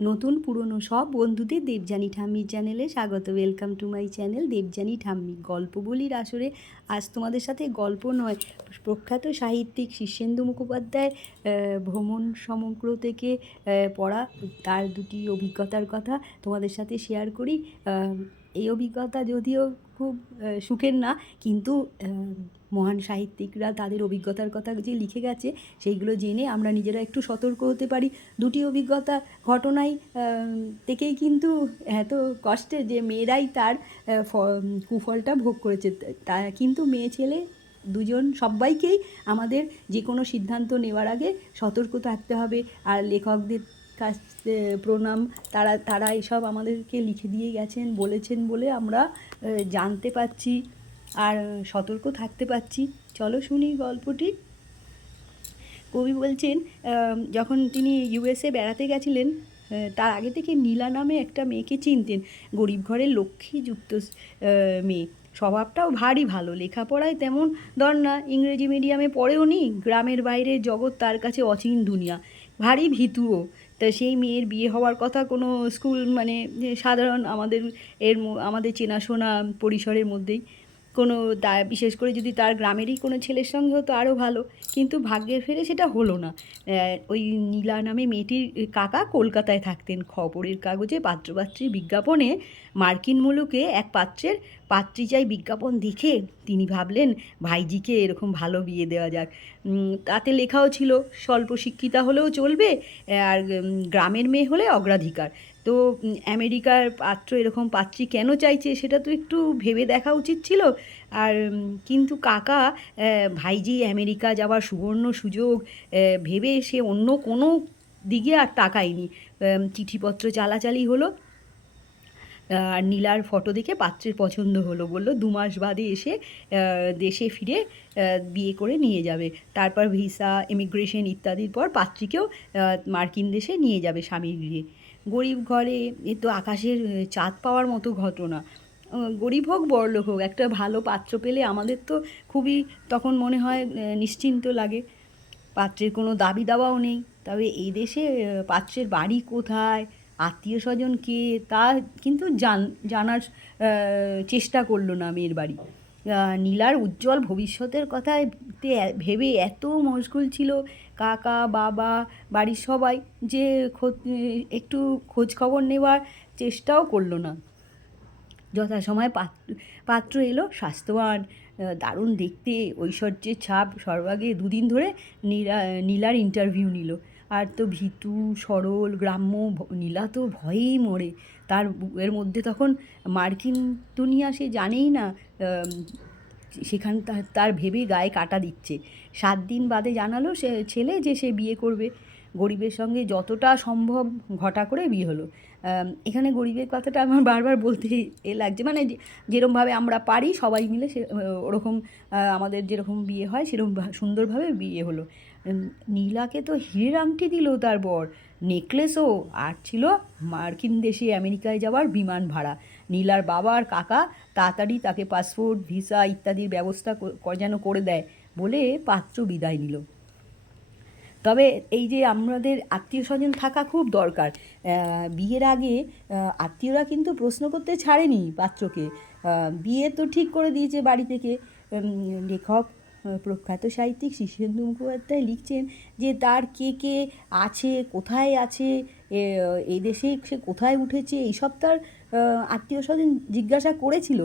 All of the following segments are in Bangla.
নতুন পুরনো সব বন্ধুদের দেবযানী ঠাম্মির চ্যানেলে স্বাগত। Welcome to my channel Debjani ঠাম্মি। গল্প বলির আসরে আজ তোমাদের সাথে গল্প নয়, প্রখ্যাত সাহিত্যিক শীর্ষেন্দু মুখোপাধ্যায় ভ্রমণ সমগ্র থেকে পড়া তার দুটি অভিজ্ঞতার কথা তোমাদের সাথে শেয়ার করি। এই অভিজ্ঞতা যদিও খুব সুখের না, কিন্তু মহান সাহিত্যিকরা তাদের অভিজ্ঞতার কথা যে লিখে গেছে সেইগুলো জেনে আমরা নিজেরা একটু সতর্ক হতে পারি। দুটি অভিজ্ঞতা ঘটনাই থেকেই কিন্তু এত কষ্টের যে মেয়েরাই তার কুফলটা ভোগ করেছে। তা কিন্তু মেয়ে ছেলে দুজন সবাইকেই আমাদের যে কোনো সিদ্ধান্ত নেওয়ার আগে সতর্ক থাকতে হবে। আর লেখকদের কাছে প্রণাম, তারা এসব আমাদেরকে লিখে দিয়ে গেছেন, বলেছেন বলে আমরা জানতে পারছি আর সতর্ক থাকতে পারছি। চলো শুনি গল্পটি। কবি বলছেন, যখন তিনি ইউএসএ বেড়াতে গেছিলেন তার আগে থেকে নীলা নামে একটা মেয়েকে চিনতেন। গরিব ঘরের লক্ষ্মীযুক্ত মেয়ে, স্বভাবটাও ভারী ভালো, লেখাপড়ায় তেমন দর না, ইংরেজি মিডিয়ামে পড়েও নি, গ্রামের বাইরের জগৎ তার কাছে অচিন দুনিয়া, ভারী ভীতুও। তা সেই মেয়ের বিয়ে হওয়ার কথা কোনো স্কুল মানে যে সাধারণ আমাদের চেনাশোনা পরিসরের মধ্যেই, কোনো বিশেষ করে যদি তার গ্রামেরই কোনো ছেলের সঙ্গে হতো আরও ভালো, কিন্তু ভাগ্যের ফেরে সেটা হলো না। ওই নীলা নামে মেয়েটির কাকা কলকাতায় থাকতেন। খবরের কাগজে পাত্রপাত্রীর বিজ্ঞাপনে মার্কিন মুলুকে এক পাত্রী চাই বিজ্ঞাপন দেখে তিনি ভাবলেন ভাইজিকে এরকম ভালো বিয়ে দেওয়া যাক। তাতে লেখাও ছিল স্বল্প শিক্ষিতা হলেও চলবে, আর গ্রামের মেয়ে হলে অগ্রাধিকার। তো আমেরিকার পাত্র এরকম পাত্রী কেন চাইছে সেটা তো একটু ভেবে দেখা উচিত ছিল। আর কিন্তু কাকা ভাইজি আমেরিকা যাওয়ার সুবর্ণ সুযোগ ভেবে সে অন্য কোনো দিকে আর তাকায়নি। চিঠিপত্র চালাচালি হলো, আর নীলার ফটো দেখে পাত্রের পছন্দ হলো, বলল 2 মাস বাদে এসে দেশে ফিরে বিয়ে করে নিয়ে যাবে। তারপর ভিসা, ইমিগ্রেশন ইত্যাদির পর পাত্রীকেও মার্কিন দেশে নিয়ে যাবে স্বামীর গৃহে। গরিব ঘরে এ তো আকাশের চাঁদ পাওয়ার মতো ঘটনা। গরিব হোক বড়লোক হোক, একটা ভালো পাত্র পেলে আমাদের তো খুবই তখন মনে হয় নিশ্চিন্ত লাগে। পাত্রের কোনো দাবি দাওয়াও নেই। তবে এই দেশে পাত্রের বাড়ি কোথায়, আত্মীয় স্বজন কে, তা কিন্তু জানার চেষ্টা করলো না মেয়ের বাড়ি। নীলার উজ্জ্বল ভবিষ্যতের কথায় ভেবে এত মশগুল ছিল কাকা, বাবা, বাড়ির সবাই, যে একটু খোঁজ খবর নেওয়ার চেষ্টাও করলো না। যথাসময়ে পাত্র এলো, স্বাস্থ্যবান, দারুণ দেখতে, ঐশ্বর্যের ছাপ সর্বাগে। 2 দিন ধরে নীলার ইন্টারভিউ নিল। আর তো ভীতু সরল গ্রাম্য নীলা তো ভয়েই মরে। তার এর মধ্যে তখন মার্কিন দুনিয়া সে জানেই না, সেখান তার ভেবে গায়ে কাটা দিচ্ছে। 7 দিন বাদে জানালো ছেলে যে সে বিয়ে করবে। গরিবের সঙ্গে যতটা সম্ভব ঘটা করে বিয়ে হলো। এখানে গরিবের কথাটা আমার বারবার বলতে লাগছে, মানে যেরকমভাবে আমরা পারি সবাই মিলে সে ওরকম আমাদের যেরকম বিয়ে হয় সেরকম সুন্দরভাবে বিয়ে হলো। নীলাকে তো হীরের আংটি দিল তার বর, নেকলেসও, আর ছিল মার্কিন দেশে আমেরিকায় যাওয়ার বিমান ভাড়া। নীলার বাবা আর কাকা তাড়াতাড়ি তাকে পাসপোর্ট, ভিসা ইত্যাদির ব্যবস্থা যেন করে দেয় বলে পাত্র বিদায় নিল। তবে এই যে আমাদের আত্মীয় স্বজন থাকা খুব দরকার। বিয়ের আগে আত্মীয়রা কিন্তু প্রশ্ন করতে ছাড়েনি পাত্রকে। বিয়ে তো ঠিক করে দিয়েছে বাড়ি থেকে। লেখক প্রখ্যাত সাহিত্যিক শীর্ষেন্দু মুখোপাধ্যায় লিখছেন যে তার কে কে আছে, কোথায় আছে, এই দেশে সে কোথায় উঠেছে, এইসব তার আত্মীয় স্বজন জিজ্ঞাসা করেছিল।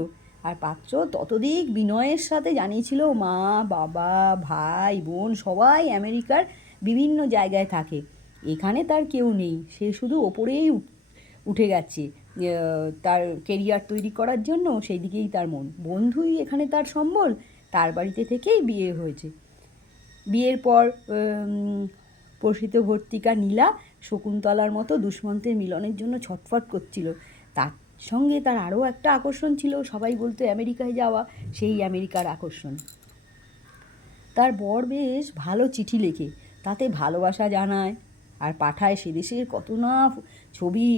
আর পাত্র ততোধিক বিনয়ের সাথে জানিয়েছিল মা, বাবা, ভাই, বোন সবাই আমেরিকার বিভিন্ন জায়গায় থাকে, এখানে তার কেউ নেই, সে শুধু ওপরেই উঠে গেছে তার কেরিয়ার তৈরি করার জন্য, সেই দিকেই তার মন। বন্ধুই এখানে তার সম্বল, তার বাড়িতে থেকেই বিয়ে হয়েছে। বিয়ের পর প্রসিত ভর্তিকা নীলা শকুন্তলার মতো দুষ্মন্তের মিলনের জন্য ছটফট করছিল। তার সঙ্গে তার আরও একটা আকর্ষণ ছিল, সবাই বলতো আমেরিকায় যাওয়া, সেই আমেরিকার আকর্ষণ। তার বর বেশ ভালো চিঠি লেখে, তাতে ভালোবাসা জানায় আর পাঠায় সে দেশের কত না ছবি।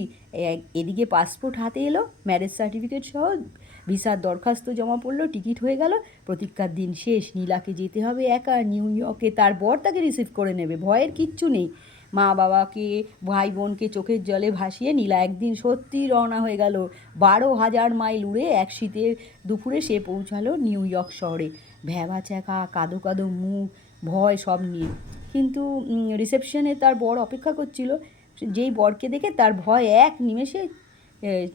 এদিকে পাসপোর্ট হাতে এলো, ম্যারেজ সার্টিফিকেট সহ, ভিসার দরখাস্ত জমা পড়লো, টিকিট হয়ে গেল। প্রতীক্ষার দিন শেষ, নীলাকে যেতে হবে একা নিউ ইয়র্কে। তার বর তাকে রিসিভ করে নেবে, ভয়ের কিচ্ছু নেই। মা বাবাকে ভাই বোনকে চোখের জলে ভাসিয়ে নীলা একদিন সত্যি রওনা হয়ে গেল। 12,000 মাইল উড়ে এক শীতের দুপুরে সে পৌঁছালো নিউ ইয়র্ক শহরে, ভ্যাবা চ্যাকা, কাদো কাদো মুখ, ভয় সব নিয়ে। কিন্তু রিসেপশনে তার বর অপেক্ষা করছিল। যেই বরকে দেখে তার ভয় এক নিমেষে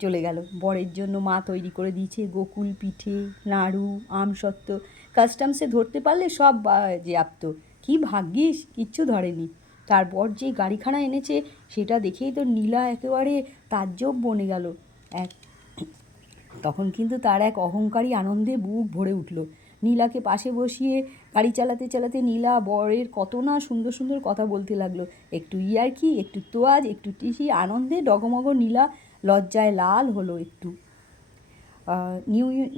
চলে গেল। বরের জন্য মা তৈরি করে দিয়েছে গোকুল পিঠে, নাড়ু, আমসত্ত্ব। কাস্টমসে ধরতে পারলে সব বাজেয়াপ্ত। কী ভাগ্যিস কিচ্ছু ধরেনি। তার বর যে গাড়িখানা এনেছে সেটা দেখেই তো নীলা একেবারে তাজ্জব বনে গেল। তখন কিন্তু তার এক অহংকারী আনন্দে বুক ভরে উঠল। নীলাকে পাশে বসিয়ে গাড়ি চালাতে চালাতে নীলা বরের কত না সুন্দর সুন্দর কথা বলতে লাগলো। একটু ইয়ার্কি, একটু তোয়াজ, একটু টিসি, আনন্দে ডগমগ নীলা লজ্জায় লাল হলো একটু।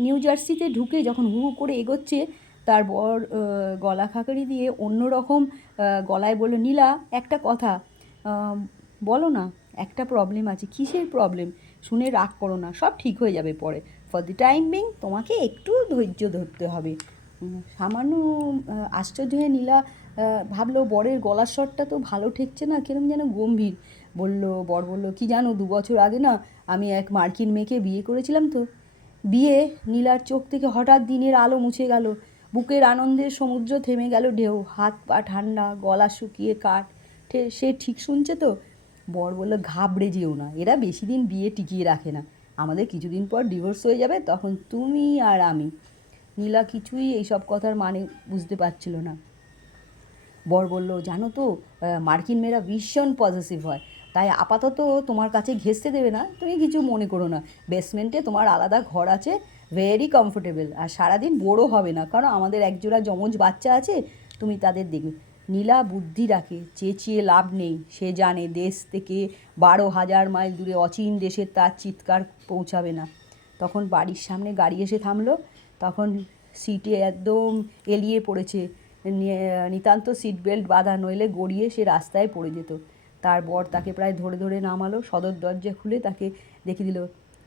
নিউ জার্সিতে ঢুকে যখন হু হু করে এগোচ্ছে, তার বর গলা খাকারি দিয়ে অন্যরকম গলায় বলল, নীলা একটা কথা বলো না, একটা প্রবলেম আছে। কিসের প্রবলেম? শুনে রাগ করো না, সব ঠিক হয়ে যাবে পরে। ফর দি টাইম বিং তোমাকে একটু ধৈর্য ধরতে হবে। সামান্য আশ্চর্য হয়ে নীলা ভাবলো বরের গলার স্বরটা তো ভালো ঠেকছে না, কিরম যেন গম্ভীর। বর বলল, কি জানো, 2 বছর আগে না আমি এক মার্কিন মেয়েকে বিয়ে করেছিলাম তো। বিয়ে? নীলার চোখ থেকে হঠাৎ দিনের আলো মুছে গেল। বুকের আনন্দের সমুদ্র থেমে গেল ঢেউ। হাত পা ঠান্ডা, গলা শুকিয়ে কাঠ। সে ঠিক শুনছে তো? বর বলল, ঘাবড়ে যেও না, এরা বেশি দিন বিয়ে টিকিয়ে রাখে না। আমাদের কিছুদিন পর ডিভোর্স হয়ে যাবে, তখন তুমি আর আমি। নীলা কিছুই এইসব কথার মানে বুঝতে পারছিল না। বর বলল, জানো তো মার্কিন মেয়েরা ভীষণ পজিটিভ হয়, তাই আপাতত তোমার কাছে ঘেঁষতে দেবে না। তুমি কিছু মনে করো না। বেসমেন্টে তোমার আলাদা ঘর আছে, ভেরি কমফোর্টেবল। আর সারাদিন বোরও হবে না, কারণ আমাদের একজোড়া যমজ বাচ্চা আছে, তুমি তাদের দেখবে। নীলা বুদ্ধি রাখে, চেঁচিয়ে লাভ নেই। সে জানে দেশ থেকে 12,000 মাইল দূরে অচিন দেশের তার চিৎকার পৌঁছাবে না। তখন বাড়ির সামনে গাড়ি এসে থামলো। তখন সিটে একদম এলিয়ে পড়েছে, নিতান্ত সিট বেল্ট বাঁধা, নইলে গড়িয়ে সে রাস্তায় পড়ে যেত। তার বর তাকে প্রায় ধরে ধরে নামালো। সদর দরজা খুলে তাকে দেখিয়ে দিল।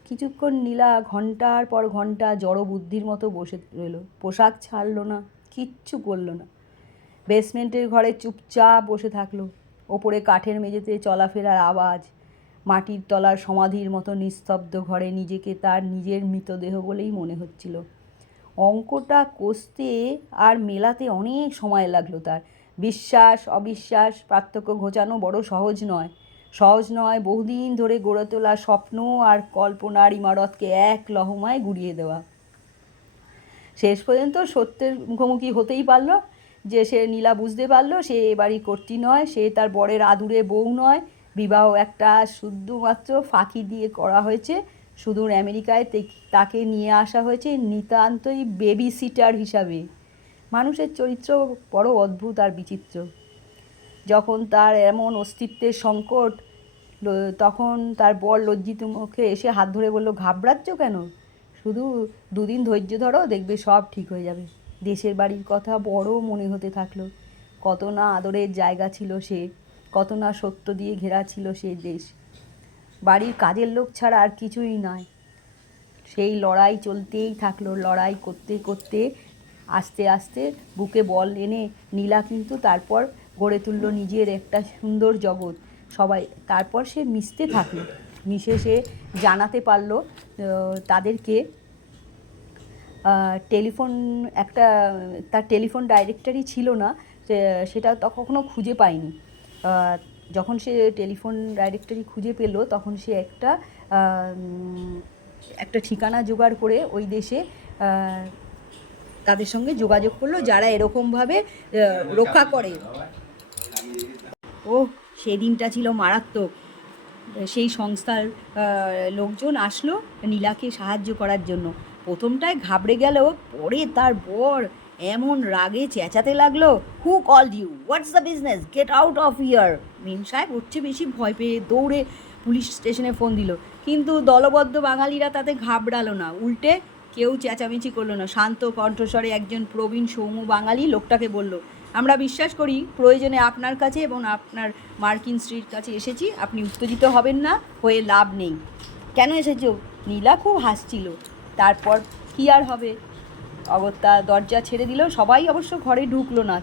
কিছুক্ষণ নীলা ঘন্টার পর ঘন্টা জড় বুদ্ধির মতো বসে রইল। পোশাক ছাড়লো না, কিচ্ছু করলো না। বেসমেন্টের ঘরে চুপচাপ বসে থাকলো। ওপরে কাঠের মেঝেতে চলাফেরার আওয়াজ, মাটির তলার সমাধির মতো নিস্তব্ধ ঘরে নিজেকে তার নিজের মৃতদেহ বলেই মনে হচ্ছিল। অঙ্কটা কষতে আর মেলাতে অনেক সময় লাগলো তার। বিশ্বাস অবিশ্বাস পার্থক্য ঘোচানো বড় সহজ নয়। বহুদিন ধরে গড়ে তোলা স্বপ্ন আর কল্পনার ইমারতকে এক লহমায় গুড়িয়ে দেওয়া। শেষ পর্যন্ত সত্যের মুখোমুখি হতেই পারল। যে সে নীলা বুঝতে পারলো সে এ বাড়ির কর্ত্রী নয়, সে তার বরের আদুরে বউ নয়। বিবাহ একটা শুধুমাত্র ফাঁকি দিয়ে করা হয়েছে। সুদূর আমেরিকায় তাকে নিয়ে আসা হয়েছে নিতান্তই বেবি সিটার হিসাবে। মানুষের চরিত্র বড় অদ্ভুত আর বিচিত্র। যখন তার এমন অস্তিত্বের সংকট, তখন তার বর লজ্জিত মুখে এসে হাত ধরে বলল, ঘাবড়াচ্ছ কেন? শুধু 2 দিন ধৈর্য ধরো, দেখবে সব ঠিক হয়ে যাবে। দেশের বাড়ির কথা বড় মনে হতে থাকলো। কত না আদরের জায়গা ছিল সে, কত না সত্য দিয়ে ঘেরা ছিল সেই দেশ। বাড়ির কাজের লোক ছাড়া আর কিছুই নয়। সেই লড়াই চলতেই থাকলো। লড়াই করতে করতে আস্তে আস্তে বুকে বল এনে নীলা কিন্তু তারপর গড়ে তুললো নিজের একটা সুন্দর জগৎ। তারপর সে মিশতে থাকলো। মিশে সে জানাতে পারলো তাদেরকে তার টেলিফোন ডাইরেক্টরি ছিল না, সেটা কখনো খুঁজে পায়নি। যখন সে টেলিফোন ডাইরেক্টরি খুঁজে পেল, তখন সে একটা ঠিকানা জোগাড় করে ওই দেশে তাদের সঙ্গে যোগাযোগ করলো যারা এরকমভাবে রক্ষা করে। সেদিনটা ছিল মারাত্মক। সেই সংস্থার লোকজন আসলো নীলাকে সাহায্য করার জন্য। প্রথমটায় ঘাবড়ে গেল, পরে তার বর এমন রাগে চেঁচাতে লাগলো, who called you, what's the business, get out of here. Memsahib হচ্ছে বেশি ভয় পেয়ে দৌড়ে পুলিশ স্টেশনে ফোন দিল। কিন্তু দলবদ্ধ বাঙালিরা তাতে ঘাবড়ালো না, উল্টে কেউ চেঁচামেচি করলো না। শান্ত কণ্ঠস্বরে একজন প্রবীণ সৌম্য বাঙালি লোকটাকে বলল, আমরা বিশ্বাস করি প্রয়োজনে আপনার কাছে এবং আপনার মার্কিন স্ত্রীর কাছে এসেছি। আপনি উত্তেজিত হবেন না, হয়ে লাভ নেই। কেন এসেছো? নীলা খুব হাসছিল। তারপর কী আর হবে, অগত্যা দরজা ছেড়ে দিল। সবাই অবশ্য ঘরে ঢুকলো না।